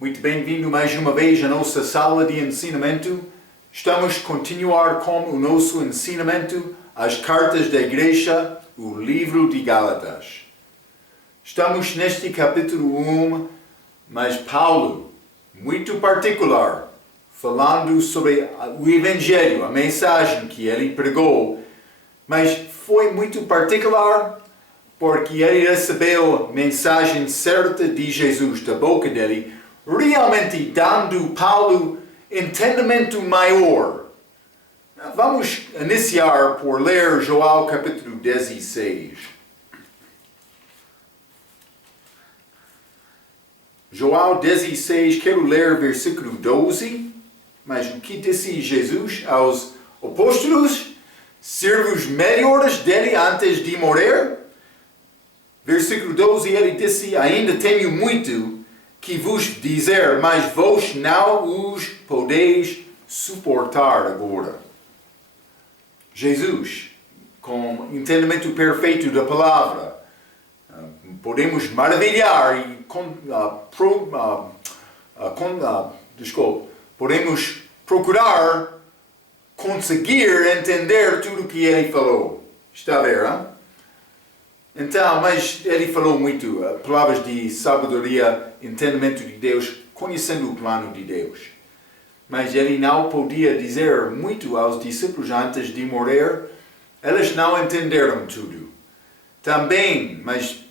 Muito bem-vindo mais uma vez à nossa sala de ensinamento. Estamos a continuar com o nosso ensinamento, as cartas da igreja, o livro de Gálatas. Estamos neste capítulo 1, mas Paulo, muito particular, falando sobre o Evangelho, a mensagem que ele pregou, mas foi muito particular porque ele recebeu a mensagem certa de Jesus da boca dele, realmente dando Paulo entendimento maior. Vamos iniciar por ler João capítulo 16. João 16, quero ler versículo 12, mas o que disse Jesus aos apóstolos? Servos melhores dele antes de morrer? Versículo 12, ele disse, ainda tenho muito que vos dizer, mas vós não os podeis suportar agora. Jesus, com entendimento perfeito da palavra, podemos maravilhar e podemos procurar conseguir entender tudo o que ele falou. Está a ver, hein? Então, mas ele falou muito, palavras de sabedoria, entendimento de Deus, conhecendo o plano de Deus. Mas ele não podia dizer muito aos discípulos antes de morrer. Eles não entenderam tudo. Também, mas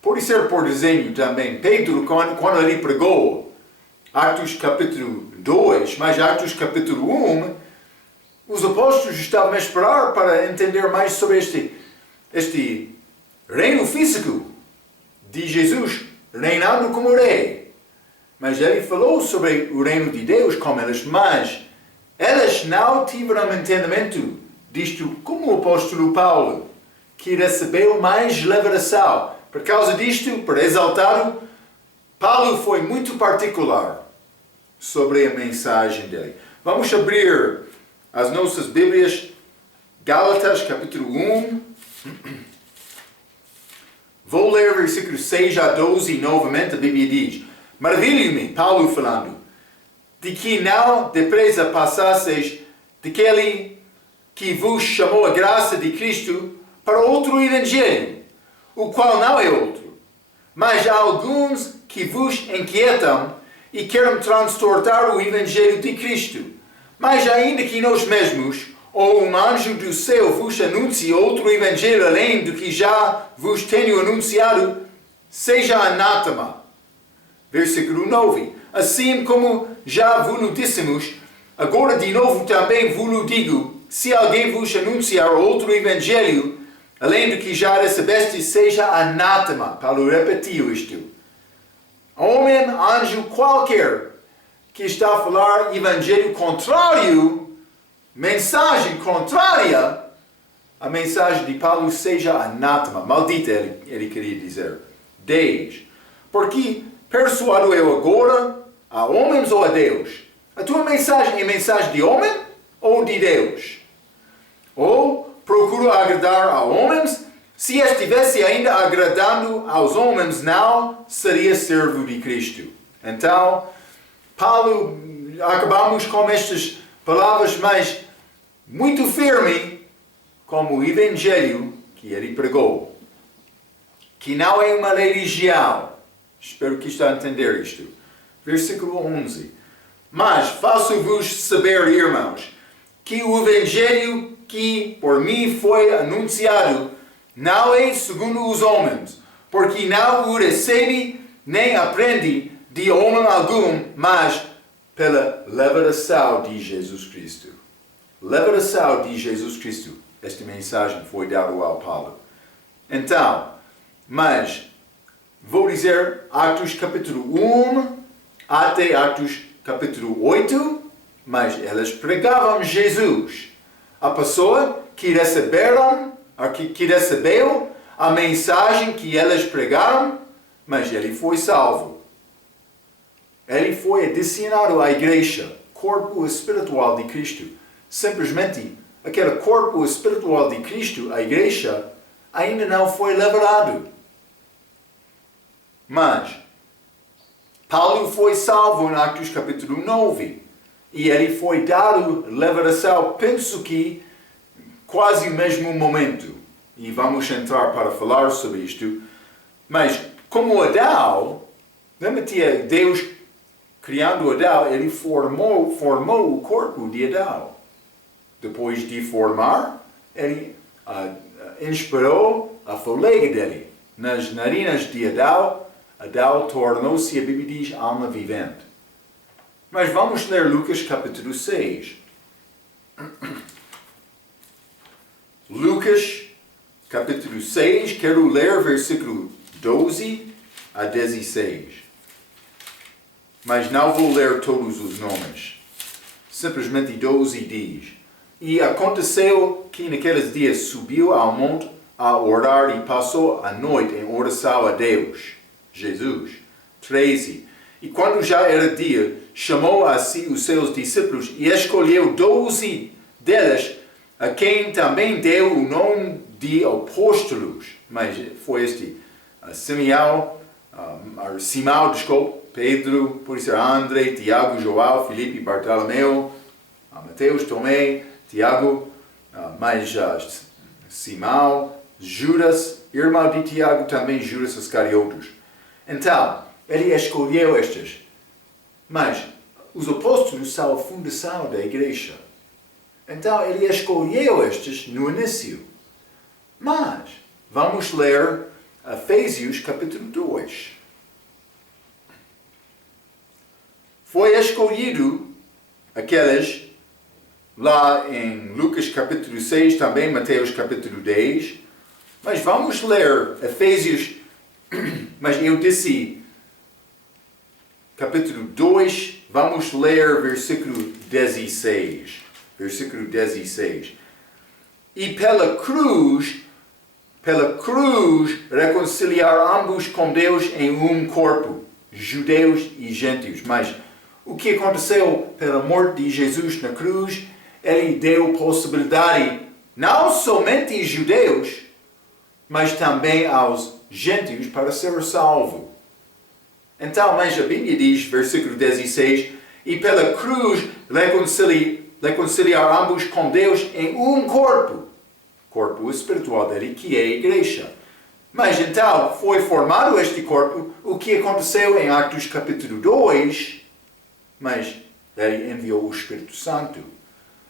pode ser por desenho também. Pedro, quando ele pregou, Atos capítulo 2, mas Atos capítulo 1, os apóstolos estavam a esperar para entender mais sobre este reino físico de Jesus reinando como rei. Mas ele falou sobre o reino de Deus com eles, mas eles não tiveram entendimento disto como o apóstolo Paulo, que recebeu mais revelação. Por causa disto, para exaltá-lo, Paulo foi muito particular sobre a mensagem dele. Vamos abrir as nossas Bíblias, Gálatas capítulo 1. Vou ler versículos 6 a 12 novamente. A Bíblia diz: maravilho-me, Paulo falando, de que não depressa passasseis daquele que vos chamou a graça de Cristo para outro evangelho, o qual não é outro. Mas há alguns que vos inquietam e querem transtornar o evangelho de Cristo. Mas ainda que nós mesmos, ou um anjo do céu vos anuncie outro evangelho além do que já vos tenho anunciado, seja anátema. Versículo 9. Assim como já vos dissemos, agora de novo também vos digo, se alguém vos anunciar outro evangelho, além do que já recebeste, seja anátema. Paulo repetiu isto. Homem, anjo qualquer, que está a falar evangelho contrário, mensagem contrária, a mensagem de Paulo seja anátema, maldita, ele queria dizer. 10. Porque persuado eu agora a homens ou a Deus? A tua mensagem é mensagem de homem ou de Deus? Ou procuro agradar a homens? Se estivesse ainda agradando aos homens, não seria servo de Cristo. Então, Paulo, acabamos com estas palavras, mas muito firme, como o evangelho que ele pregou, que não é uma religião. Espero que está a entender isto. Versículo 11. Mas faço-vos saber, irmãos, que o evangelho que por mim foi anunciado não é segundo os homens, porque não o recebi nem aprendi de homem algum, mas pela revelação de Jesus Cristo. Revelação de Jesus Cristo. Esta mensagem foi dada ao Paulo. Então, mas vou dizer Atos capítulo 1 até Atos capítulo 8, mas eles pregavam Jesus. A pessoa que recebeu a mensagem que eles pregaram, mas ele foi salvo. Ele foi adicionado à igreja, corpo espiritual de Cristo. Simplesmente, aquele corpo espiritual de Cristo, a igreja, ainda não foi revelado. Mas, Paulo foi salvo em Atos capítulo 9. E ele foi dado liberação, penso que quase no mesmo momento. E vamos entrar para falar sobre isto. Mas como Adão, lembra-te, Deus criando Adão, ele formou o corpo de Adão. Depois de formar, ele inspirou a fôlego dele. Nas narinas de Adão tornou-se, a Bíblia diz, alma vivente. Mas vamos ler Lucas capítulo 6. Lucas capítulo 6, quero ler versículo 12 a 16. Mas não vou ler todos os nomes. Simplesmente 12 diz: E aconteceu que naqueles dias subiu ao monte a orar e passou a noite em oração a Deus. Jesus. 13. E quando já era dia, chamou a si os seus discípulos e escolheu 12 deles, a quem também deu o nome de apóstolos. Mas foi este Simão, Pedro, por isso André, Tiago, João, Filipe, Bartolomeu, Mateus, Tomé, Tiago, Simão, Judas, irmão de Tiago, também Judas Iscariotes. Então, ele escolheu estes. Mas os apóstolos são a fundação da igreja. Então, ele escolheu estes no início. Mas, vamos ler Efésios capítulo 2. Foi escolhido aqueles lá em Lucas capítulo 6, também Mateus capítulo 10. Mas vamos ler Efésios, mas eu disse capítulo 2, vamos ler versículo 16. Versículo 16. E pela cruz reconciliar ambos com Deus em um corpo, judeus e gentios. Mas o que aconteceu pela morte de Jesus na cruz, ele deu possibilidade não somente aos judeus, mas também aos gentios para ser salvo. Então, mas a Bíblia diz, versículo 16, e pela cruz reconciliar ambos com Deus em um corpo espiritual dele, que é a igreja. Mas então, foi formado este corpo, o que aconteceu em Atos capítulo 2, mas ele enviou o Espírito Santo.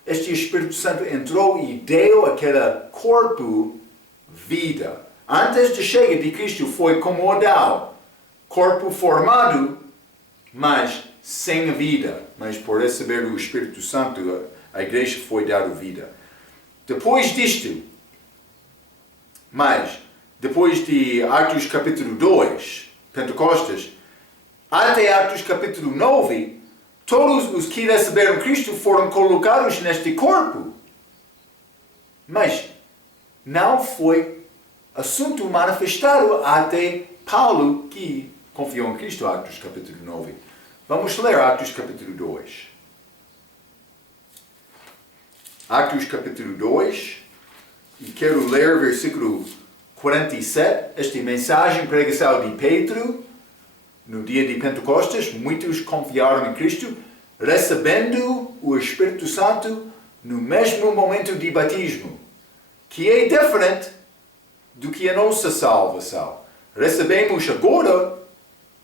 Este Espírito Santo entrou e deu àquele corpo vida. Antes de chegar de Cristo foi como Adão, corpo formado, mas sem vida. Mas por receber o Espírito Santo, a igreja foi dada vida. Depois disto, depois de Atos capítulo 2, Pentecostes, até Atos capítulo 9, todos os que receberam Cristo foram colocados neste corpo. Mas não foi assunto manifestado até Paulo, que confiou em Cristo, Atos capítulo 9. Vamos ler Atos capítulo 2. Atos capítulo 2, e quero ler versículo 47, esta mensagem, pregação de Pedro, no dia de Pentecostes. Muitos confiaram em Cristo, recebendo o Espírito Santo no mesmo momento de batismo, que é diferente do que a nossa salvação. Recebemos agora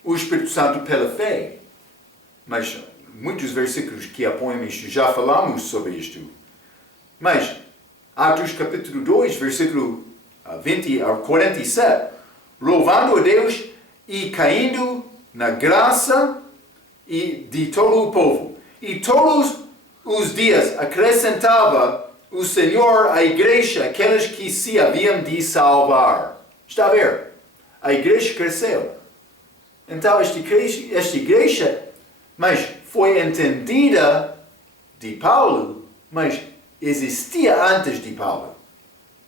o Espírito Santo pela fé. Mas muitos versículos que apoiam isto, já falamos sobre isto. Mas, Atos capítulo 2, versículo 20 a 47, louvando a Deus e caindo na graça de todo o povo. E todos os dias acrescentava o Senhor à igreja aqueles que se haviam de salvar. Está a ver? A igreja cresceu. Então, esta igreja, mas foi entendida de Paulo, mas existia antes de Paulo.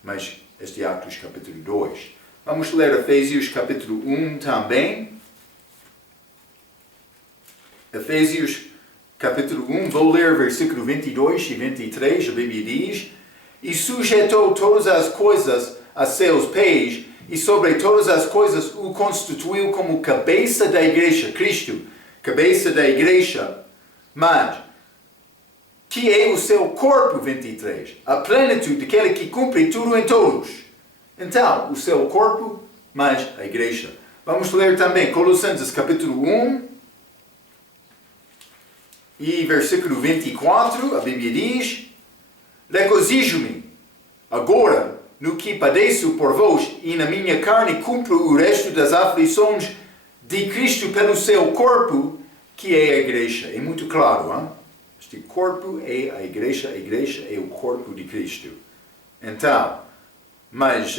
Mas este é Atos capítulo 2. Vamos ler Efésios capítulo 1 também. Efésios capítulo 1, vou ler versículo 22 e 23, a Bíblia diz: E sujeitou todas as coisas a seus pés, e sobre todas as coisas o constituiu como cabeça da igreja, Cristo, cabeça da igreja, mas que é o seu corpo, 23, a plenitude daquele que cumpre tudo em todos. Então, o seu corpo, mas a igreja. Vamos ler também Colossenses capítulo 1 e versículo 24, a Bíblia diz: regozijo-me agora no que padeço por vós e na minha carne cumpro o resto das aflições de Cristo pelo seu corpo, que é a igreja. É muito claro, hein? Este corpo é a igreja é o corpo de Cristo. Então, mas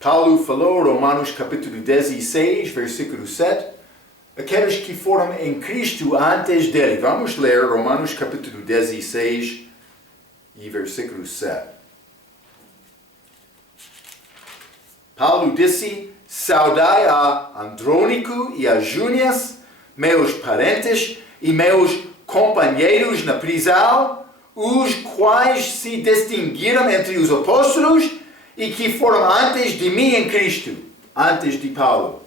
Paulo falou, Romanos capítulo 16, versículo 7, aqueles que foram em Cristo antes dele. Vamos ler Romanos capítulo 16 e versículo 7. Paulo disse: saudai a Andrônico e a Júnias, meus parentes e meus companheiros na prisão, os quais se distinguiram entre os apóstolos e que foram antes de mim em Cristo, antes de Paulo.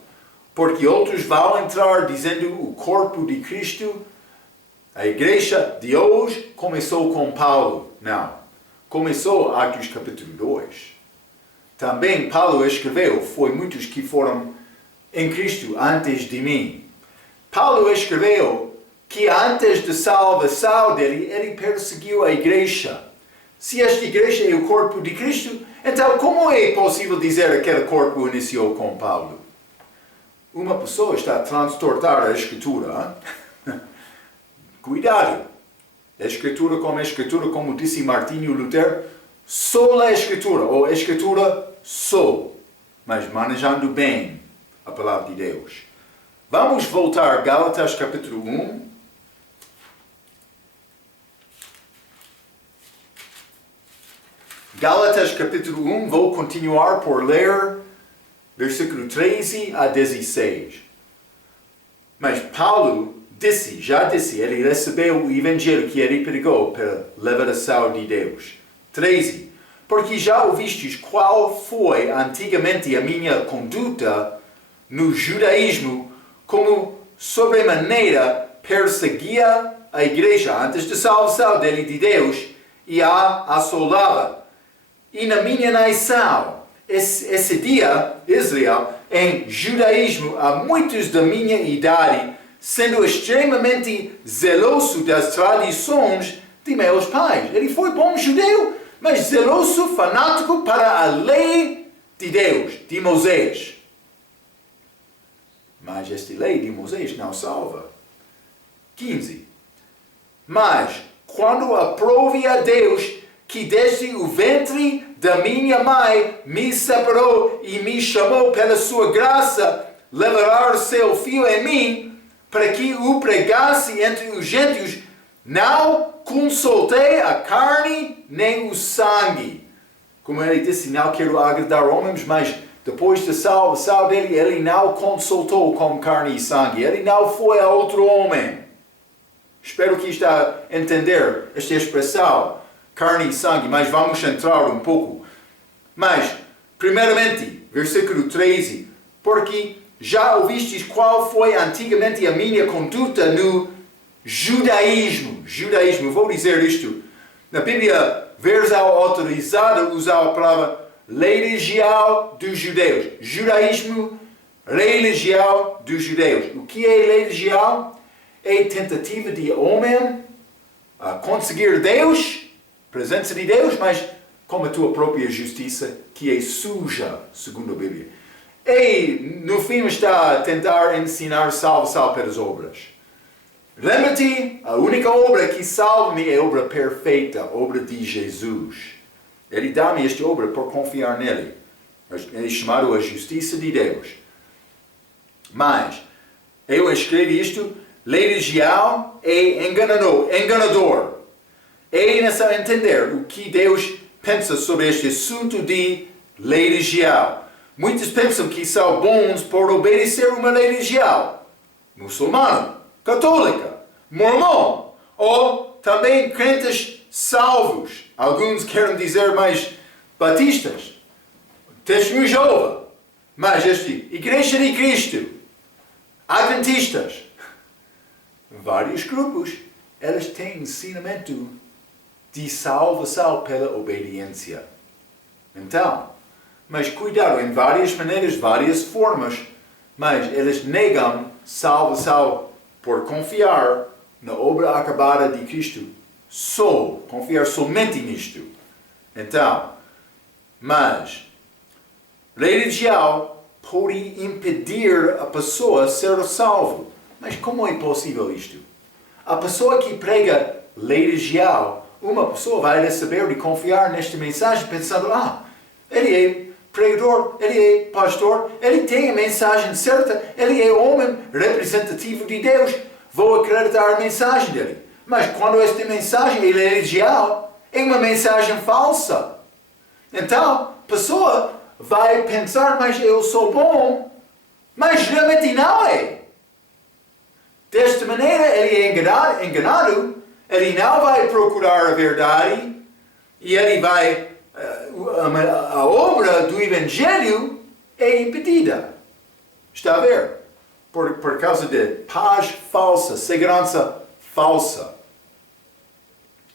Porque outros vão entrar dizendo o corpo de Cristo, a igreja de hoje começou com Paulo. Não, começou Atos capítulo 2. Também Paulo escreveu, foi muitos que foram em Cristo antes de mim. Paulo escreveu que antes da salvação dele, ele perseguiu a igreja. Se esta igreja é o corpo de Cristo, então como é possível dizer que aquele corpo iniciou com Paulo? Uma pessoa está a transtornar a Escritura. Cuidado! A Escritura, como disse Martinho Lutero, só a Escritura, ou a Escritura só, mas manejando bem a palavra de Deus. Vamos voltar a Gálatas capítulo 1. Gálatas capítulo 1, vou continuar por ler versículo 13 a 16. Mas Paulo já disse, ele recebeu o evangelho que ele pregou pela revelação de Deus. 13. Porque já ouvistes qual foi antigamente a minha conduta no judaísmo, como sobremaneira perseguia a igreja antes da salvação dele de Deus e a assolava. E na minha nação, esse dia, Israel, em judaísmo, há muitos da minha idade, sendo extremamente zeloso das tradições de meus pais. Ele foi bom judeu, mas zeloso, fanático para a lei de Deus, de Moisés. Mas esta lei de Moisés não salva. 15. Mas, quando aprove a Deus, que desde o ventre da minha mãe me separou e me chamou pela sua graça, levará seu filho em mim, para que o pregasse entre os gentios, não consultei a carne nem o sangue. Como ele disse, não quero agradar homens, mas depois da salvação dele, ele não consultou com carne e sangue. Ele não foi a outro homem. Espero que está a entender esta expressão, carne e sangue, mas vamos entrar um pouco. Mas, primeiramente, versículo 13, porque já ouvistes qual foi antigamente a minha conduta no judaísmo. Judaísmo, vou dizer isto. Na Bíblia, versão autorizada, usar a palavra religião dos judeus. Judaísmo, religião dos judeus. O que é religião? É tentativa de homem a conseguir Deus, presença de Deus, mas com a tua própria justiça, que é suja, segundo a Bíblia. E, no fim, está a tentar ensinar salvação pelas obras. Lembra-te, a única obra que salva-me é a obra perfeita, a obra de Jesus. Ele dá-me esta obra por confiar nele. É chamado a justiça de Deus. Mas, eu escrevi isto, religião é enganador. É necessário entender o que Deus pensa sobre este assunto de religião. Muitos pensam que são bons por obedecer uma religião muçulmana, católica, mormon, ou também crentes salvos. Alguns querem dizer mais batistas, testemunho de Jeová, mas Igreja de Cristo, adventistas. vários grupos, eles têm ensinamento de salvação pela obediência. Então, mas cuidado, em várias maneiras, várias formas, mas eles negam salvação por confiar na obra acabada de Cristo. Confiar somente nisto. Então, mas religião pode impedir a pessoa ser salvo. Mas como é possível isto? A pessoa que prega religião, uma pessoa vai receber de confiar nesta mensagem pensando, ele é pregador, ele é pastor, ele tem a mensagem certa, ele é homem representativo de Deus, vou acreditar a mensagem dele. Mas quando esta mensagem é religião, é uma mensagem falsa. Então, a pessoa vai pensar, mas eu sou bom, mas realmente não é. Desta maneira, ele é enganado, ele não vai procurar a verdade, e ele vai, a obra do Evangelho é impedida. Está a ver? Por causa de paz falsa, segurança falsa.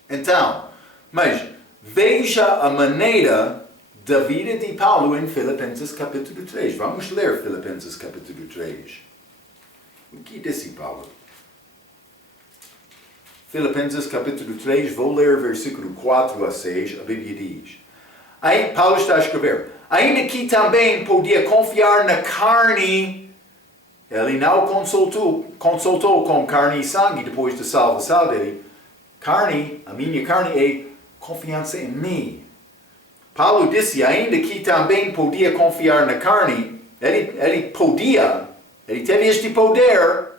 Então, mas veja a maneira da vida de Paulo em Filipenses capítulo 3. Vamos ler Filipenses capítulo 3. O que disse Paulo? Filipenses capítulo 3, vou ler versículo 4 a 6, a Bíblia diz. Aí Paulo está a escrever, ainda que também podia confiar na carne, ele não consultou com carne e sangue depois da salvação dele. A minha carne é confiança em mim. Paulo disse, ainda que também podia confiar na carne, ele teve este poder,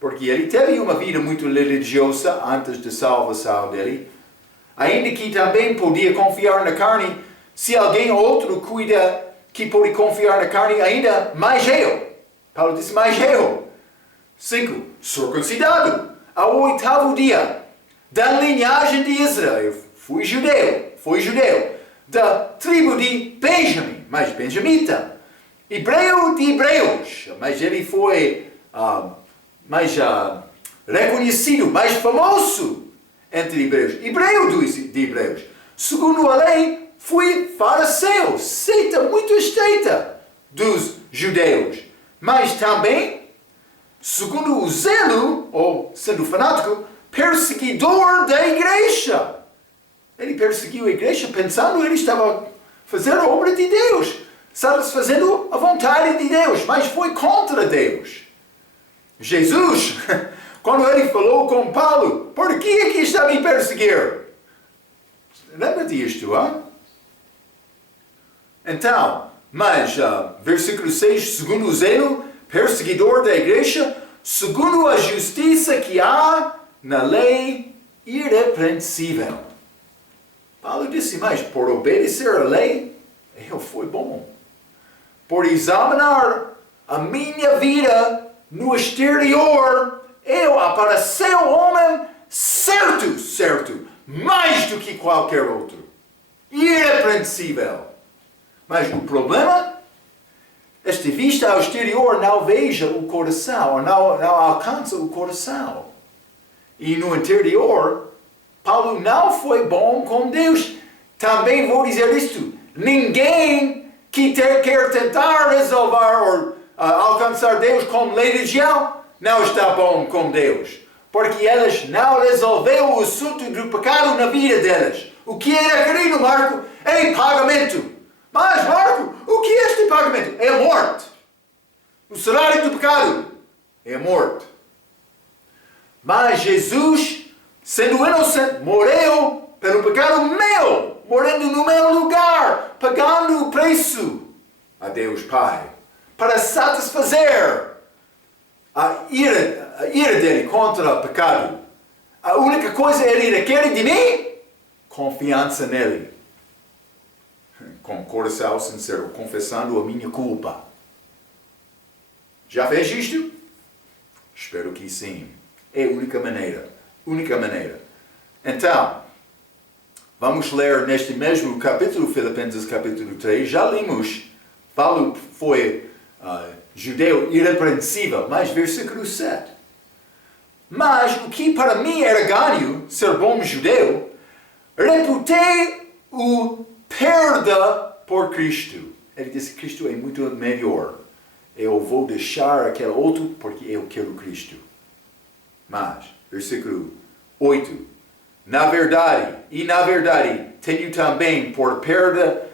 porque ele teve uma vida muito religiosa antes da salvação dele. Ainda que também podia confiar na carne, se alguém outro cuida que pode confiar na carne, ainda mais eu. Paulo disse, mais eu. 5. Circuncidado ao 8º dia, da linhagem de Israel. Fui judeu. Da tribo de Benjamim, mas benjamita. Hebreu de hebreus, mas ele foi mais reconhecido, mais famoso entre hebreus. Hebreu de hebreus. Segundo a lei, fui fariseu, seita muito estreita dos judeus. Mas também, segundo o zelo, ou sendo fanático, perseguidor da igreja. Ele perseguiu a igreja pensando que ele estava fazendo a obra de Deus, satisfazendo a vontade de Deus, mas foi contra Deus. Jesus, quando ele falou com Paulo, por que é que está a me perseguir? Lembra disto, hein? Então, mas, versículo 6, segundo o zelo, perseguidor da igreja, segundo a justiça que há na lei irrepreensível. Paulo disse, mas por obedecer a lei, eu fui bom. Por examinar a minha vida no exterior, eu apareci um homem certo, mais do que qualquer outro. Irrepreensível. Mas o problema, esta vista ao exterior não veja o coração, não alcança o coração. E no interior, Paulo não foi bom com Deus. Também vou dizer isto. Ninguém que quer tentar resolver ou alcançar Deus com religião não está bom com Deus. Porque eles não resolveram o assunto do pecado na vida deles. O que era querido, Marco? É pagamento. Mas, Marco, o que é este pagamento? É a morte. O salário do pecado é a morte. Mas Jesus, sendo inocente, morreu pelo pecado meu, morrendo no meu lugar, pagando o preço a Deus Pai, para satisfazer a ira dele contra o pecado. A única coisa ele requer de mim, confiança nele. Com coração sincero, confessando a minha culpa. Já fez isto? Espero que sim. É a única maneira. Então, vamos ler neste mesmo capítulo, Filipenses capítulo 3. Já lemos, Paulo foi judeu irrepreensível, mas versículo 7. Mas o que para mim era ganho, ser bom judeu, reputei o perda por Cristo. Ele disse que Cristo é muito melhor. Eu vou deixar aquele outro porque eu quero Cristo. Mas, versículo 8. Na verdade, tenho também por perda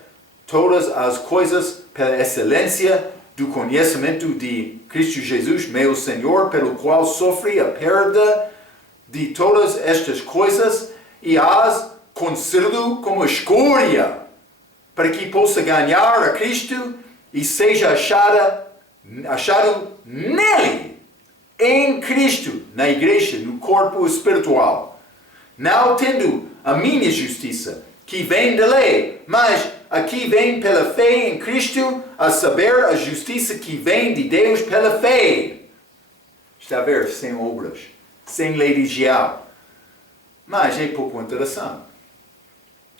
todas as coisas pela excelência do conhecimento de Cristo Jesus, meu Senhor, pelo qual sofri a perda de todas estas coisas e as considero como escória, para que possa ganhar a Cristo e seja achado nele, em Cristo, na igreja, no corpo espiritual, não tendo a minha justiça, que vem da lei, mas aqui vem pela fé em Cristo, a saber, a justiça que vem de Deus pela fé. Está a ver, sem obras, sem lei regial. Mas é pouco interessante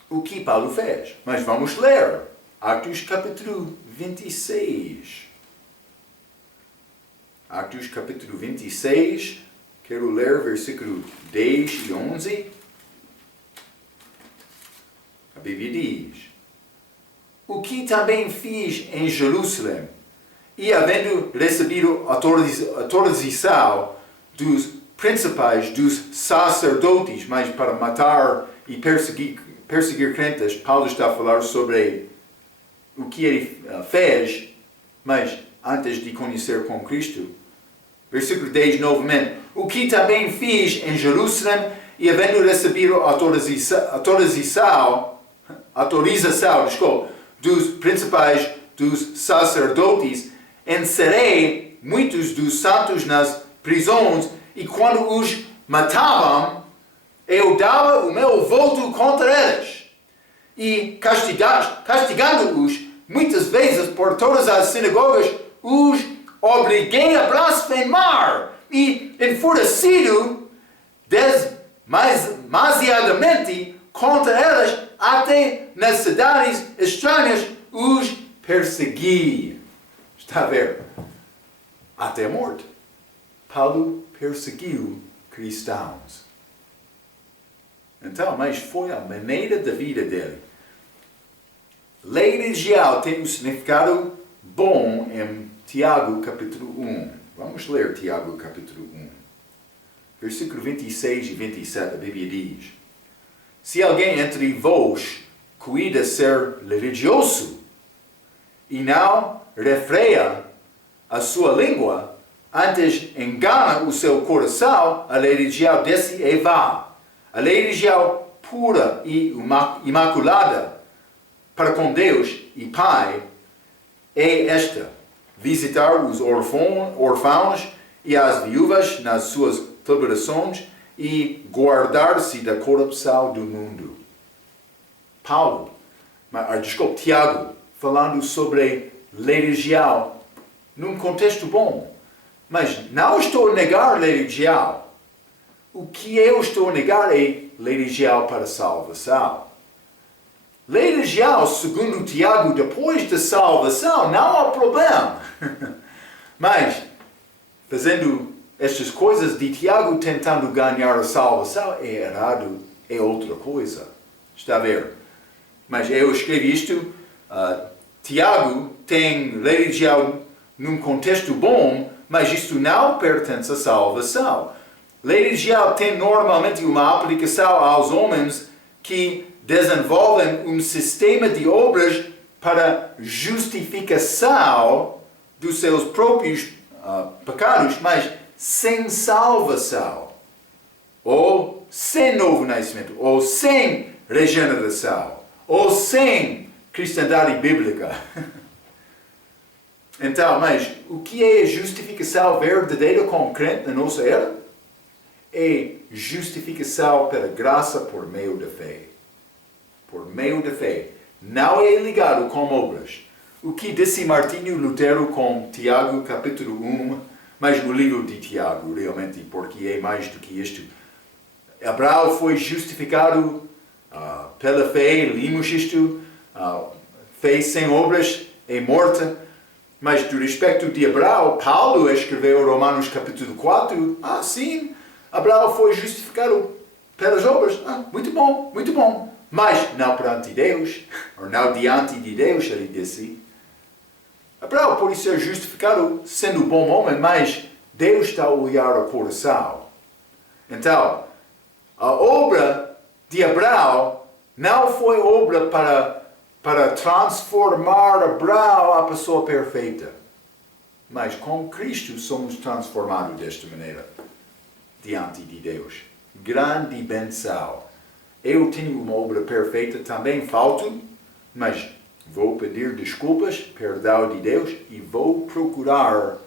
o que Paulo fez. Mas vamos ler Atos capítulo 26. Atos capítulo 26, quero ler versículo 10 e 11. A Bíblia diz: o que também fiz em Jerusalém, e havendo recebido autorização dos principais, dos sacerdotes, mas para matar e perseguir crentes, Paulo está a falar sobre o que ele fez, mas antes de conhecer com Cristo. Versículo 10 novamente: o que também fiz em Jerusalém, e havendo recebido autorização dos principais, dos sacerdotes, encerrei muitos dos santos nas prisões, e quando os matavam, eu dava o meu voto contra eles, e castigando-os muitas vezes por todas as sinagogas, os obriguei a blasfemar, e enfurecido demasiadamente contra eles, até nas cidades estranhas os persegui. Está a ver? Até a morte. Paulo perseguiu cristãos. Então, mas foi a maneira da vida dele. Lei regial tem um significado bom em Tiago capítulo 1. Vamos ler Tiago capítulo 1. Versículo 26 e 27, a Bíblia diz: se alguém entre vós cuida ser religioso e não refreia a sua língua, antes engana o seu coração, a lei regial desse é vã. A lei regial pura e imaculada para com Deus e Pai é esta: visitar os órfãos e as viúvas nas suas tribulações e guardar-se da corrupção do mundo. Tiago, falando sobre lei regial num contexto bom. Mas não estou a negar lei regial. O que eu estou a negar é lei regial para salvação. Lei regial, segundo Tiago, depois da salvação, não há problema. Mas, fazendo estas coisas de Tiago tentando ganhar a salvação é errado, é outra coisa. Está a ver? Mas eu escrevi isto, Tiago tem lei regial num contexto bom, mas isto não pertence à salvação. Lei regial tem normalmente uma aplicação aos homens que desenvolvem um sistema de obras para justificação dos seus próprios pecados, mas sem salvação, ou sem novo nascimento, ou sem regeneração, ou sem cristandade bíblica. Então, mas o que é justificação verdadeira com o crente na nossa era? É justificação pela graça por meio da fé. Por meio da fé. Não é ligado com obras. O que disse Martinho Lutero com Tiago capítulo 1, mas no livro de Tiago, realmente, porque é mais do que isto. Abraão foi justificado pela fé, lemos isto, fé sem obras é morta. Mas do respeito de Abraão, Paulo escreveu Romanos capítulo 4, sim, Abraão foi justificado pelas obras. Muito bom, muito bom. Mas não perante Deus, ou não diante de Deus, ele disse. Abraão pode ser justificado sendo um bom homem, mas Deus está a olhar o coração. Então, a obra de Abraão não foi obra para transformar Abraão a pessoa perfeita. Mas com Cristo somos transformados desta maneira, diante de Deus. Grande benção. Eu tenho uma obra perfeita, também falto, mas vou pedir desculpas, perdão de Deus, e vou procurar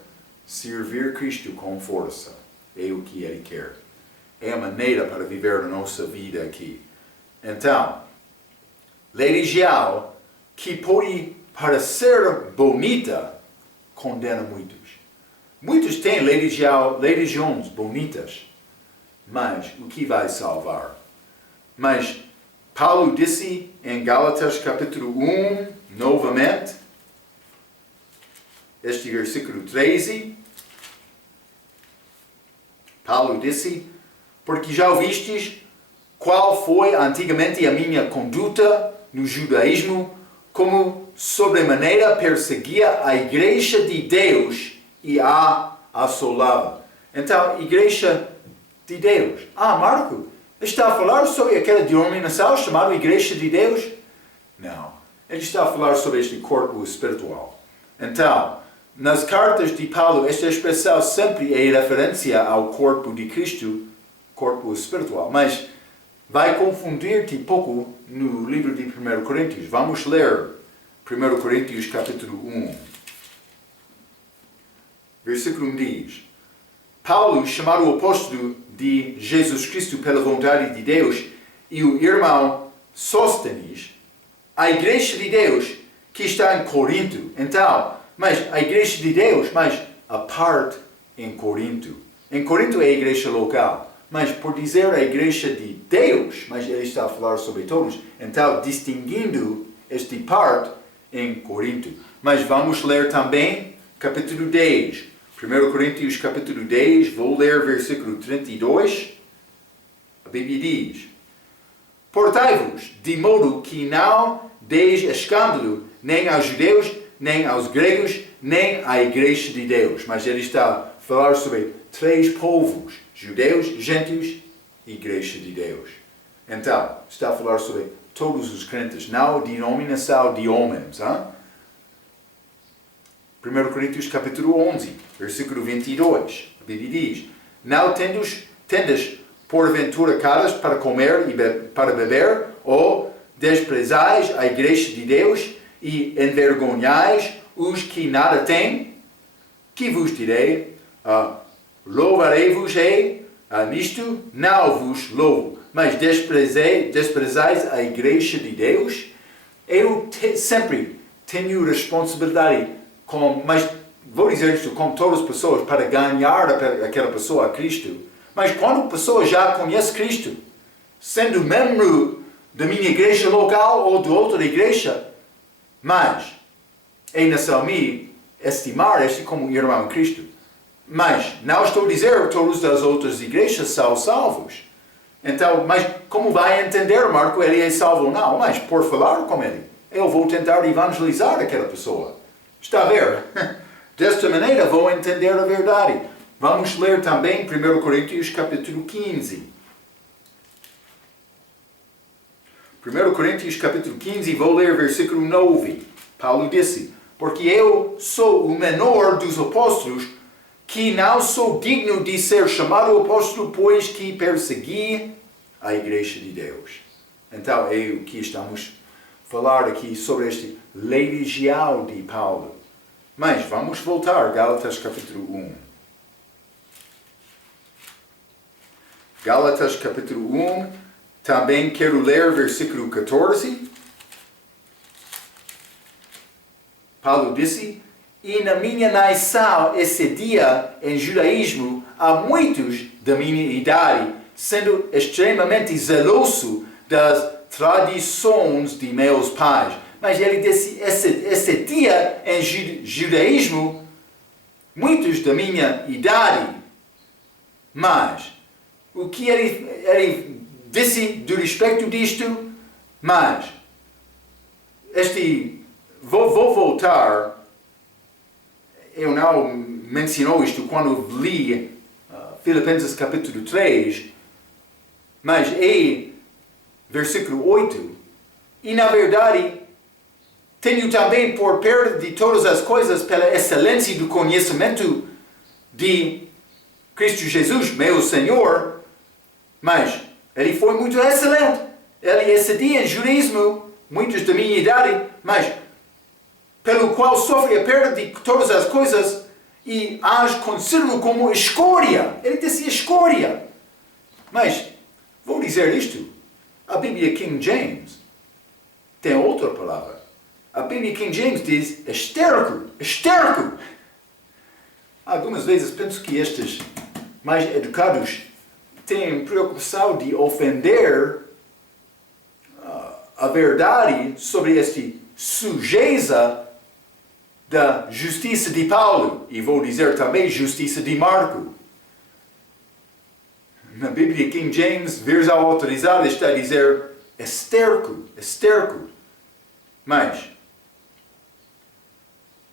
servir Cristo com força. É o que Ele quer. É a maneira para viver a nossa vida aqui. Então, religião que pode parecer bonita, condena muitos. Muitos têm religiões bonitas, mas o que vai salvar? Mas Paulo disse em Gálatas capítulo 1, novamente, este versículo 13, Paulo disse, porque já ouvistes qual foi antigamente a minha conduta no judaísmo, como sobremaneira perseguia a igreja de Deus e a assolava. Então, igreja de Deus. Marco, está a falar sobre aquela denominação chamada Igreja de Deus? Não. Ele está a falar sobre este corpo espiritual. Então, nas cartas de Paulo, esta expressão sempre é referência ao corpo de Cristo, corpo espiritual. Mas vai confundir-te um pouco no livro de 1 Coríntios. Vamos ler 1 Coríntios capítulo 1. Versículo 1 diz: Paulo, chamado apóstolo de Jesus Cristo pela vontade de Deus, e o irmão Sóstenes, a igreja de Deus que está em Corinto. Então, mas a igreja de Deus, mas a parte em Corinto. Em Corinto é a igreja local, mas por dizer a igreja de Deus, mas ele está a falar sobre todos, então distinguindo este parte em Corinto. Mas vamos ler também capítulo 10. 1 Coríntios capítulo 10, vou ler versículo 32. A Bíblia diz: Portai-vos de modo que não deis escândalo nem aos judeus, nem aos gregos, nem à igreja de Deus. Mas ele está a falar sobre três povos: judeus, gentios e igreja de Deus. Então, está a falar sobre todos os crentes, não a denominação de homens. 1 Coríntios capítulo 11, versículo 22. A Bíblia diz: Não tendes porventura casas para comer e para beber, ou desprezais a igreja de Deus e envergonhais os que nada têm? Que vos direi? Louvarei-vos-ei nisto? Não vos louvo. Mas desprezais a igreja de Deus? Eu sempre tenho responsabilidade, mas vou dizer isto com todas as pessoas, para ganhar aquela pessoa a Cristo. Mas quando a pessoa já conhece Cristo, sendo membro da minha igreja local ou de outra igreja, mas é necessário me estimar este como irmão em Cristo. Mas não estou a dizer que todas as outras igrejas são salvos. Então, mas como vai entender, Marco, ele é salvo ou não? Mas por falar com ele, eu vou tentar evangelizar aquela pessoa. Está a ver? Desta maneira vou entender a verdade. Vamos ler também 1 Coríntios capítulo 15. 1 Coríntios capítulo 15, vou ler versículo 9. Paulo disse: Porque eu sou o menor dos apóstolos, que não sou digno de ser chamado apóstolo, pois que persegui a igreja de Deus. Então é o que estamos a falar aqui sobre este religião de Paulo. Mas vamos voltar a Gálatas capítulo 1. Gálatas capítulo 1, também quero ler versículo 14. Paulo disse: E na minha nação, esse dia, em judaísmo, há muitos da minha idade, sendo extremamente zeloso das tradições de meus pais. Mas ele disse, esse dia, em judaísmo, muitos da minha idade. Mas o que ele disse do respeito disto, mas vou voltar, eu não menciono isto quando li Filipenses capítulo 3, mas versículo 8, e na verdade tenho também por perto de todas as coisas pela excelência do conhecimento de Cristo Jesus, meu Senhor, mas ele foi muito excelente. Ele excedia em judaísmo, muitos da minha idade, mas pelo qual sofre a perda de todas as coisas e as considero como escória. Ele disse escória. Mas, vou dizer isto, a Bíblia King James tem outra palavra. A Bíblia King James diz histérico, histérico. Algumas vezes penso que estes mais educados têm preocupação de ofender a verdade sobre esta sujeira da justiça de Paulo, e vou dizer também justiça de Marco. Na Bíblia King James, versão autorizada está a dizer histérico, histérico. Mas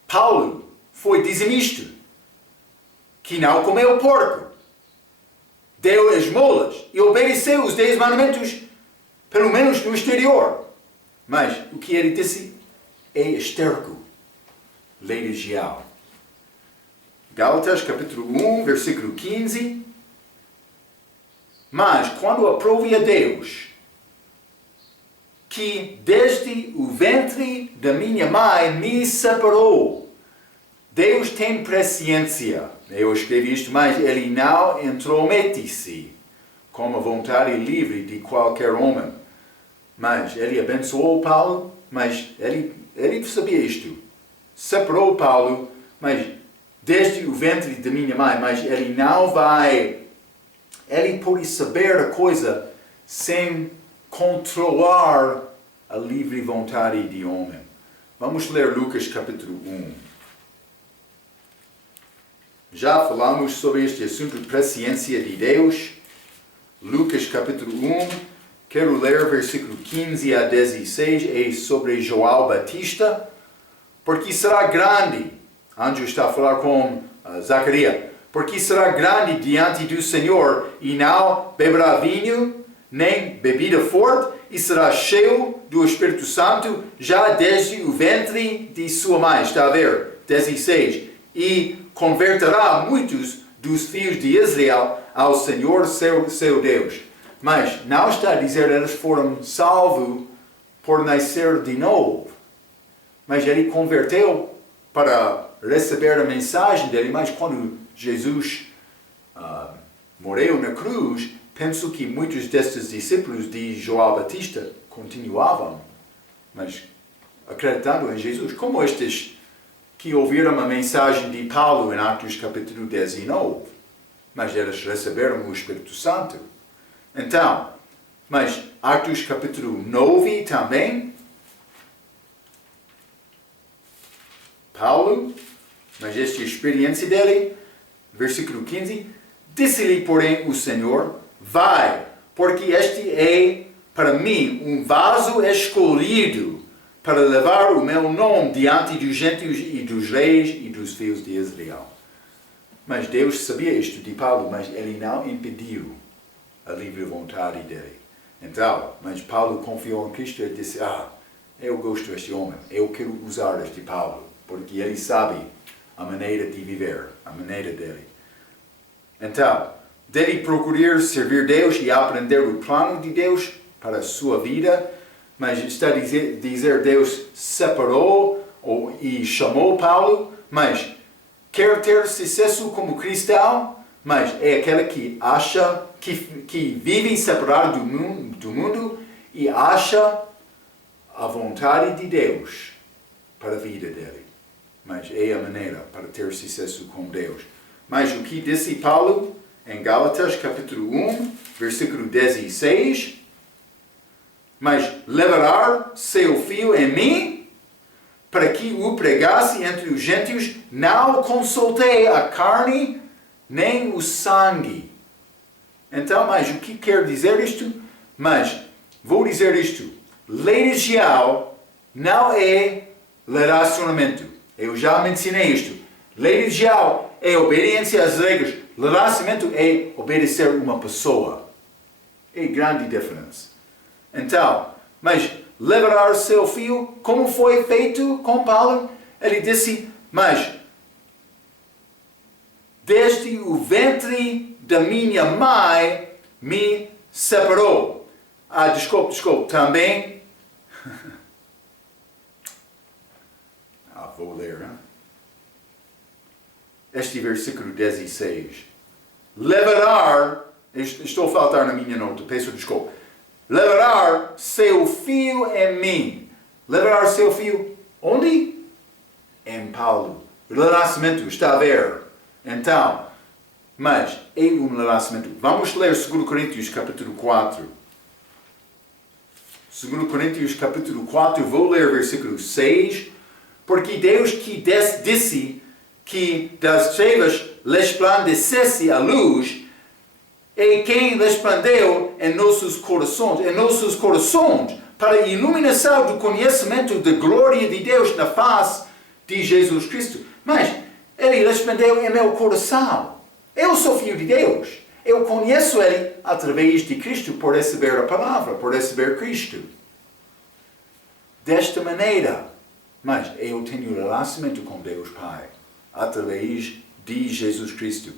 Paulo foi dizimista, que não comeu porco, deu esmolas e obedeceu os 10 mandamentos, pelo menos no exterior. Mas o que ele disse é histérico, legial. Gálatas capítulo 1, versículo 15. Mas quando aprove a Deus, que desde o ventre da minha mãe me separou, Deus tem presciência. Eu escrevi isto, mas ele não intromete-se com a vontade livre de qualquer homem. Mas ele abençoou Paulo, mas ele sabia isto. Separou Paulo, mas desde o ventre da minha mãe, mas ele não vai... Ele pode saber a coisa sem controlar a livre vontade de homem. Vamos ler Lucas capítulo 1. Já falamos sobre este assunto de presciência de Deus. Lucas capítulo 1, quero ler versículo 15 a 16, é sobre João Batista, porque será grande, anjo está a falar com Zacarias, porque será grande diante do Senhor, e não beberá vinho, nem bebida forte, e será cheio do Espírito Santo, já desde o ventre de sua mãe. Está a ver? 16. E converterá muitos dos filhos de Israel ao Senhor seu Deus. Mas não está a dizer que eles foram salvos por nascer de novo. Mas ele converteu para receber a mensagem dele, mas quando Jesus morreu na cruz, penso que muitos destes discípulos de João Batista continuavam, mas acreditando em Jesus, como estes que ouviram a mensagem de Paulo em Atos capítulo 19, mas eles receberam o Espírito Santo. Então, mas Atos capítulo 9 também, Paulo, mas esta experiência dele, versículo 15, disse-lhe, porém, o Senhor, vai, porque este é para mim um vaso escolhido para levar o meu nome diante dos gentios e dos reis e dos filhos de Israel. Mas Deus sabia isto de Paulo, mas ele não impediu a livre vontade dele. Então, mas Paulo confiou em Cristo e disse, eu gosto deste homem, eu quero usar este Paulo, porque ele sabe a maneira de viver, a maneira dele. Então, deve procurar servir Deus e aprender o plano de Deus para a sua vida, mas está a dizer Deus separou e chamou Paulo, mas quer ter sucesso como cristão, mas é aquele que acha, que vive separado do mundo e acha a vontade de Deus para a vida dele. Mas é a maneira para ter sucesso com Deus. Mas o que disse Paulo em Gálatas capítulo 1, versículo 16, mas levará seu filho em mim, para que o pregasse entre os gentios, não consultei a carne nem o sangue. Então, mas o que quer dizer isto? Mas, vou dizer isto. Religião não é relacionamento. Eu já mencionei isto. Religião é obediência às regras. Relacionamento é obedecer uma pessoa. É grande diferença. Então, mas levar seu filho, como foi feito com Paulo? Ele disse, mas desde o ventre da minha mãe me separou. Desculpe, também. Vou ler, hein? Este versículo 16. Levará, estou a faltar na minha nota, peço desculpa. Levará seu filho em mim. Levará seu filho onde? Em Paulo. Relacionamento, está a ver? Então, mas é um relacionamento. Vamos ler 2 Coríntios capítulo 4. 2 Coríntios capítulo 4, vou ler versículo 6. Porque Deus que disse que das trevas resplandecesse a luz, é quem resplandeceu em nossos corações, para a iluminação do conhecimento da glória de Deus na face de Jesus Cristo. Mas Ele resplandeceu em meu coração. Eu sou filho de Deus. Eu conheço Ele através de Cristo, por receber a palavra, por receber Cristo. Desta maneira, mas eu tenho relacionamento com Deus Pai, através de Jesus Cristo.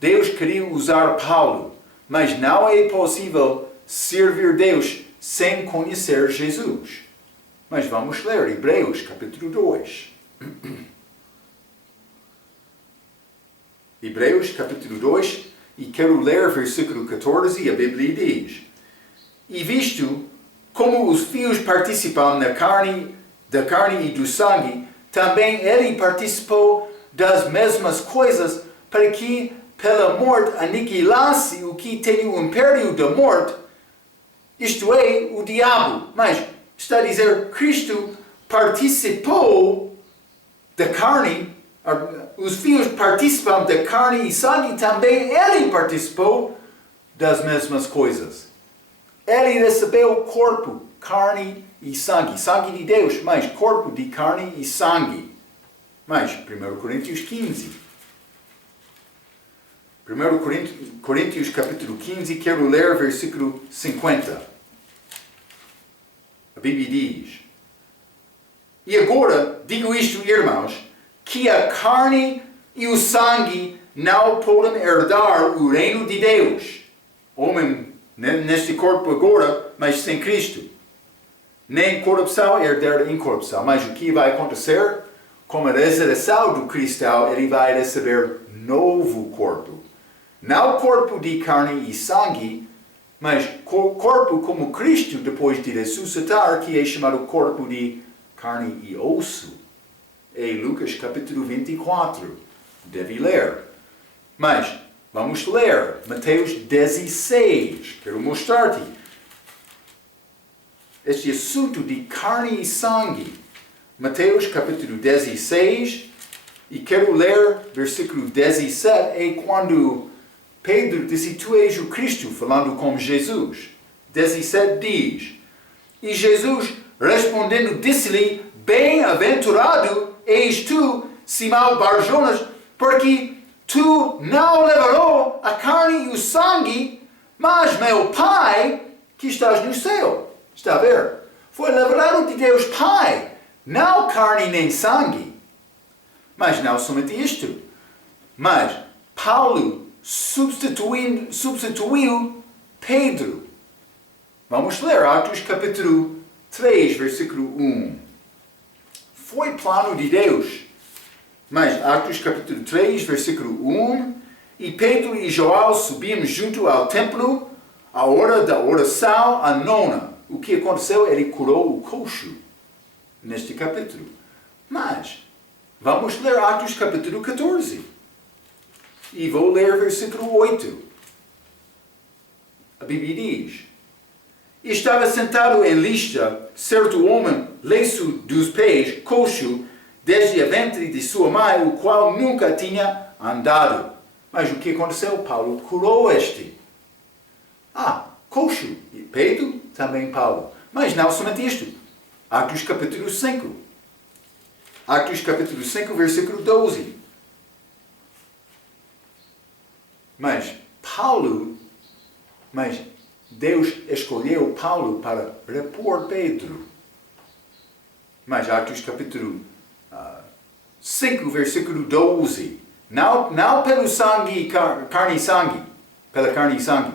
Deus queria usar Paulo, mas não é possível servir Deus sem conhecer Jesus. Mas vamos ler Hebreus capítulo 2. Hebreus capítulo 2, e quero ler versículo 14, a Bíblia diz: E visto como os filhos participam da carne e do sangue, também ele participou das mesmas coisas, para que pela morte aniquilasse o que tem o império da morte, isto é, o diabo. Mas está a dizer, Cristo participou da carne, os filhos participam da carne e sangue, também ele participou das mesmas coisas. Ele recebeu o corpo, carne e sangue de Deus, mas corpo de carne e sangue. Mas 1 Coríntios 15. 1 Coríntios capítulo 15, quero ler versículo 50. A Bíblia diz: E agora digo isto, irmãos, que a carne e o sangue não podem herdar o reino de Deus. Homem neste corpo agora, mas sem Cristo. Nem corrupção herdar a incorrupção. Mas o que vai acontecer? Com a ressurreição do cristão, ele vai receber novo corpo. Não corpo de carne e sangue, mas corpo como Cristo depois de ressuscitar, que é chamado corpo de carne e osso. É Lucas capítulo 24. Deve ler. Mas vamos ler Mateus 16. Quero mostrar-te este assunto de carne e sangue. Mateus capítulo 16, e quero ler versículo 17, é quando Pedro disse, tu és o Cristo, falando com Jesus. 17 diz, e Jesus respondendo disse-lhe, bem-aventurado és tu, Simão Bar-Jonas, porque tu não levarou a carne e o sangue, mas meu Pai que estás no céu. Está a ver? Foi revelado de Deus Pai, não carne nem sangue. Mas não somente isto. Mas Paulo substituiu Pedro. Vamos ler Atos capítulo 3, versículo 1. Foi plano de Deus. Mas Atos capítulo 3, versículo 1. E Pedro e João subiam junto ao templo, à hora da oração, a nona. O que aconteceu? Ele curou o coxo neste capítulo. Mas vamos ler Atos capítulo 14. E vou ler versículo 8. A Bíblia diz: Estava sentado em Listra certo homem, leço dos pés, coxo, desde a ventre de sua mãe, o qual nunca tinha andado. Mas o que aconteceu? Paulo curou este. coxo. Pedro, também Paulo. Mas não somente isto. Atos capítulo 5. Atos capítulo 5, versículo 12. Mas Deus escolheu Paulo para repor Pedro. Mas Atos capítulo 5, versículo 12. Não pelo sangue, carne e sangue. Pela carne e sangue.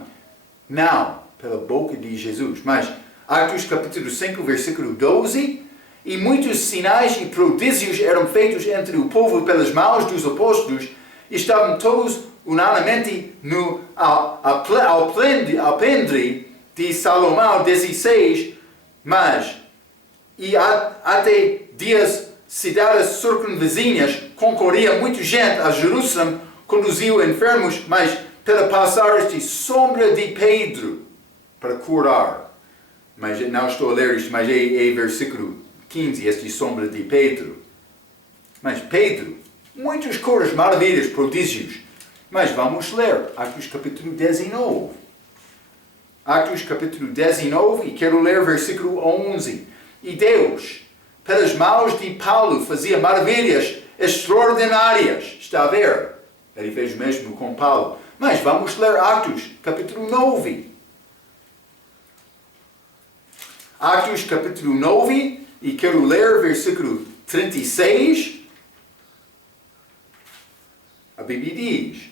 Não, pela boca de Jesus. Mas Atos capítulo 5, versículo 12. E muitos sinais e prodígios eram feitos entre o povo pelas mãos dos apóstolos. E estavam todos unanimemente no alpendre de Salomão 16. Mas, e até dias cidades circunvizinhas concorria muita gente a Jerusalém, conduziu enfermos, mas para passar esta sombra de Pedro para curar. Mas não estou a ler isto, mas é versículo 15, esta sombra de Pedro. Mas Pedro, muitas curas, maravilhas, prodígios. Mas vamos ler Atos capítulo 19. Atos capítulo 19, e quero ler versículo 11. E Deus, pelas mãos de Paulo, fazia maravilhas extraordinárias. Está a ver? Ele fez o mesmo com Paulo. Mas vamos ler Atos, capítulo 9. Atos, capítulo 9, e quero ler versículo 36. A Bíblia diz: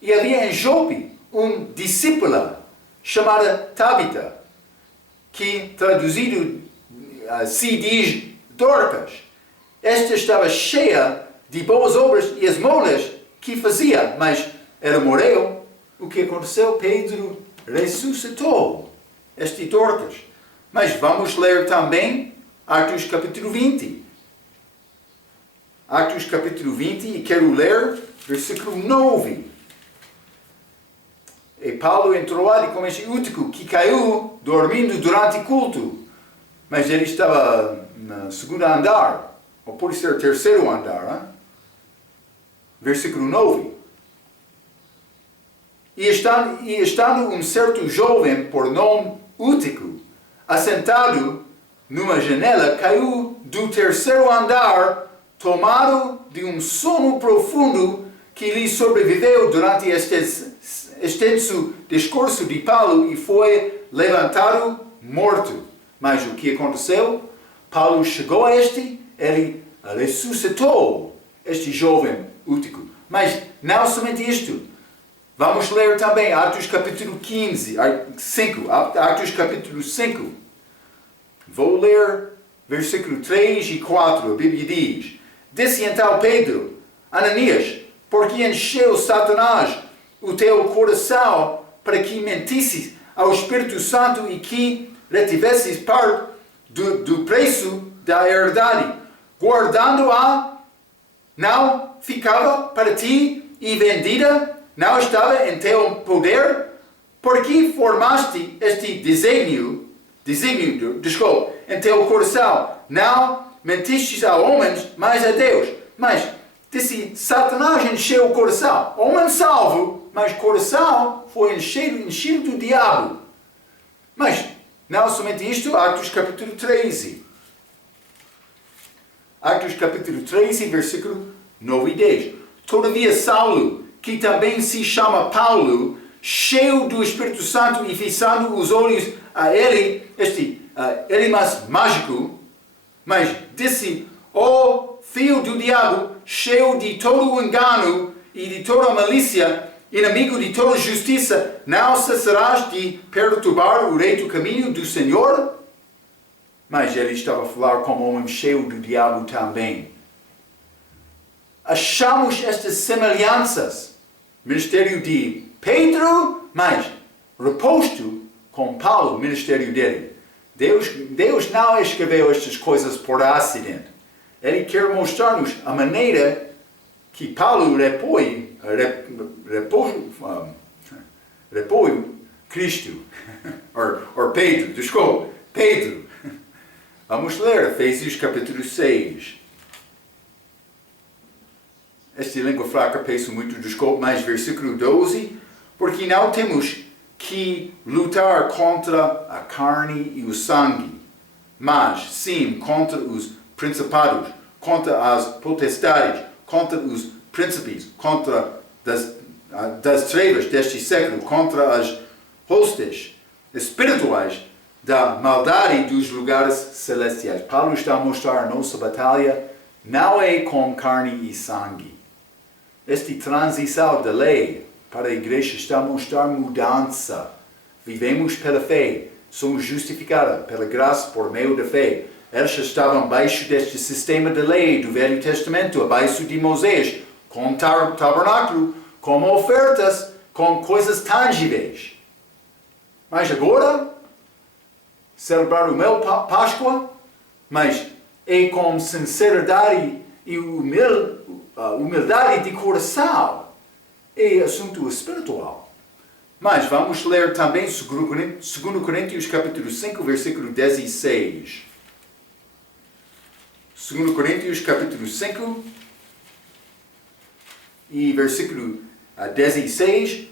E havia em Jope discípula chamada Tabita, que traduzido se diz Dorcas. Esta estava cheia de boas obras e esmolas que fazia, mas ela morreu. O que aconteceu? Pedro ressuscitou este Dorcas. Mas vamos ler também Atos capítulo 20. Atos capítulo 20, e quero ler versículo 9. E Paulo entrou lá com este útico que caiu dormindo durante o culto. Mas ele estava no segundo andar, ou pode ser terceiro andar. Hein? Versículo 9. E estando certo jovem por nome Útico, assentado numa janela, caiu do terceiro andar, tomado de sono profundo que lhe sobreviveu durante este extenso discurso de Paulo, e foi levantado morto. Mas o que aconteceu? Paulo chegou a ele ressuscitou este jovem Útico. Mas não somente isto. Vamos ler também Atos capítulo 5. Atos capítulo 5. Vou ler versículo 3 e 4. A Bíblia diz: Disse então Pedro: Ananias, porque encheu Satanás o teu coração para que mentisses ao Espírito Santo e que retivesses parte do preço da herdade, guardando-a, não ficava para ti e vendida, não estava em teu poder, porque formaste este desígnio, em teu coração, não mentistes a homens, mas a Deus. Mas disse, Satanás encheu o coração, homem salvo, mas o coração foi enchido do diabo. Mas não somente isto, Atos capítulo 13. Atos capítulo 13, versículo 9 e 10. Todavia Saulo, que também se chama Paulo, cheio do Espírito Santo e fixando os olhos a ele, Elimas mágico, mas disse, ó filho do diabo, cheio de todo o engano e de toda a malícia, inimigo de toda justiça, não cessarás de perturbar o reto caminho do Senhor? Mas ele estava a falar como homem cheio do diabo também. Achamos estas semelhanças. Ministério de Pedro, mas reposto com Paulo, ministério dele. Deus não escreveu estas coisas por acidente. Ele quer mostrar-nos a maneira que Paulo repõe Cristo. ou Pedro, desculpa, Pedro. Vamos ler Efésios capítulo 6. Esta língua fraca peço muito desculpa, mas versículo 12. Porque não temos que lutar contra a carne e o sangue, mas sim contra os principados, contra as potestades, contra os príncipes, contra das trevas deste século, contra as hostes espirituais da maldade dos lugares celestiais. Paulo está a mostrar a nossa batalha não é com carne e sangue. Esta transição da lei para a igreja está a mostrar mudança. Vivemos pela fé, somos justificados pela graça por meio da fé. Eles estavam abaixo deste sistema de lei do Velho Testamento, abaixo de Moisés, com tabernáculo, com ofertas, com coisas tangíveis. Mas agora, celebrar o meu Páscoa, mas é com sinceridade e humildade de coração. É assunto espiritual. Mas vamos ler também 2 Coríntios capítulo 5, versículo 16. 2 Coríntios capítulo 5 e versículo 16,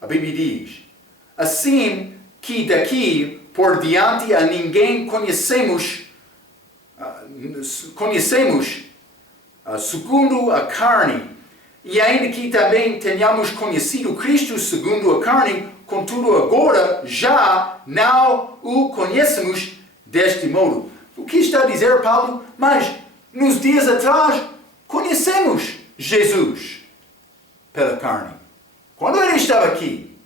a Bíblia diz: assim que daqui por diante a ninguém conhecemos segundo a carne, e ainda que também tenhamos conhecido Cristo segundo a carne, contudo agora já não o conhecemos deste modo. O que está a dizer Paulo? Mas nos dias atrás conhecemos Jesus pela carne, quando ele estava aqui.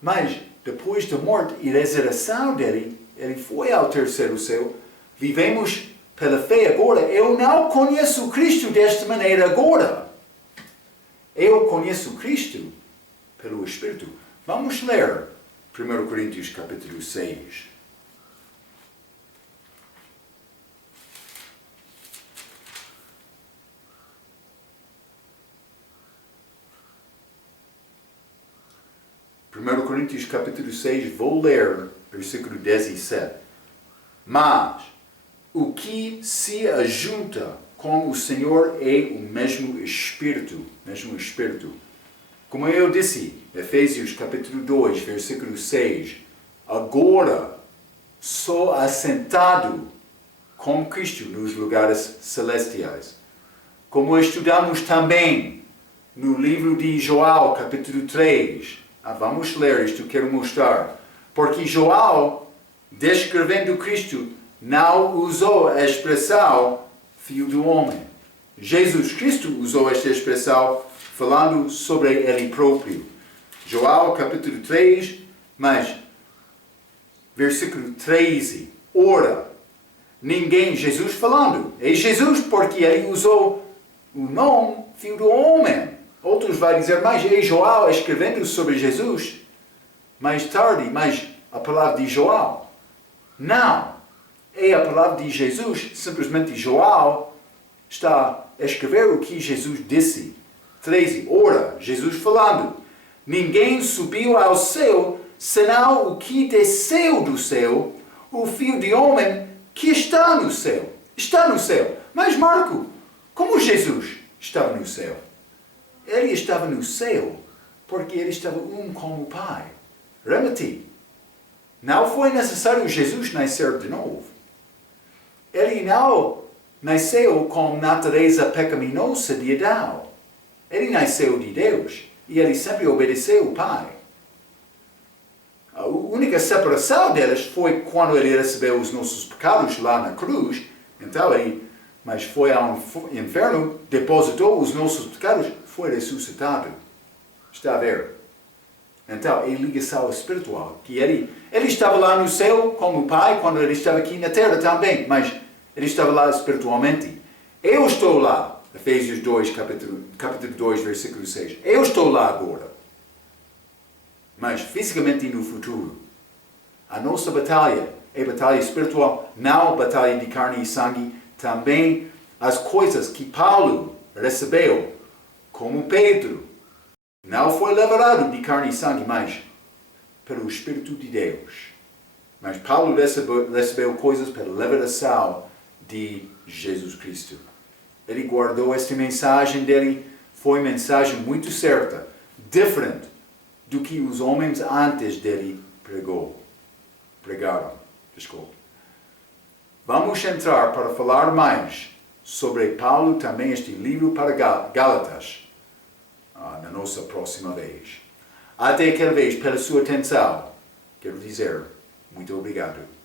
Mas depois da morte e ressurreição dele, ele foi ao terceiro céu. Vivemos pela fé agora. Eu não conheço Cristo desta maneira agora. Eu conheço Cristo pelo Espírito. Vamos ler 1 Coríntios capítulo 6. Primeiro Coríntios capítulo 6, vou ler versículo 17. Mas o que se ajunta com o Senhor é o mesmo Espírito. Como eu disse, Efésios capítulo 2, versículo 6. Agora sou assentado com Cristo nos lugares celestiais. Como estudamos também no livro de João, capítulo 3. Vamos ler isto, quero mostrar. Porque João, descrevendo Cristo, não usou a expressão Filho do Homem. Jesus Cristo usou esta expressão falando sobre ele próprio. João capítulo 3, mas versículo 13. Ora, ninguém, Jesus falando. É Jesus porque ele usou o nome Filho do Homem. Outros vão dizer, mas é João escrevendo sobre Jesus. Mais tarde, mas a palavra de João. Não. É a palavra de Jesus. Simplesmente João está a escrever o que Jesus disse. 13. Ora, Jesus falando. Ninguém subiu ao céu, senão o que desceu do céu, o Filho de Homem que está no céu. Está no céu. Mas Marco, como Jesus estava no céu? Ele estava no céu porque ele estava com o Pai. Remete. Não foi necessário Jesus nascer de novo. Ele não nasceu com natureza pecaminosa de Adão. Ele nasceu de Deus e ele sempre obedeceu o Pai. A única separação deles foi quando ele recebeu os nossos pecados lá na cruz. Então mas foi ao inferno, depositou os nossos pecados, foi ressuscitado. Está a ver? Então, é ligação espiritual. Que ele estava lá no céu como o Pai, quando ele estava aqui na terra também, mas ele estava lá espiritualmente. Eu estou lá, Efésios 2, capítulo 2, versículo 6. Eu estou lá agora. Mas fisicamente no futuro. A nossa batalha é batalha espiritual, não batalha de carne e sangue. Também as coisas que Paulo recebeu, como Pedro, não foi liberado de carne e sangue, mas pelo Espírito de Deus. Mas Paulo recebeu coisas pela revelação de Jesus Cristo. Ele guardou esta mensagem dele, foi mensagem muito certa, diferente do que os homens antes dele pregaram. Desculpe. Vamos entrar para falar mais sobre Paulo também este livro para Gálatas na nossa próxima vez. Até aquela vez, pela sua atenção, quero dizer muito obrigado.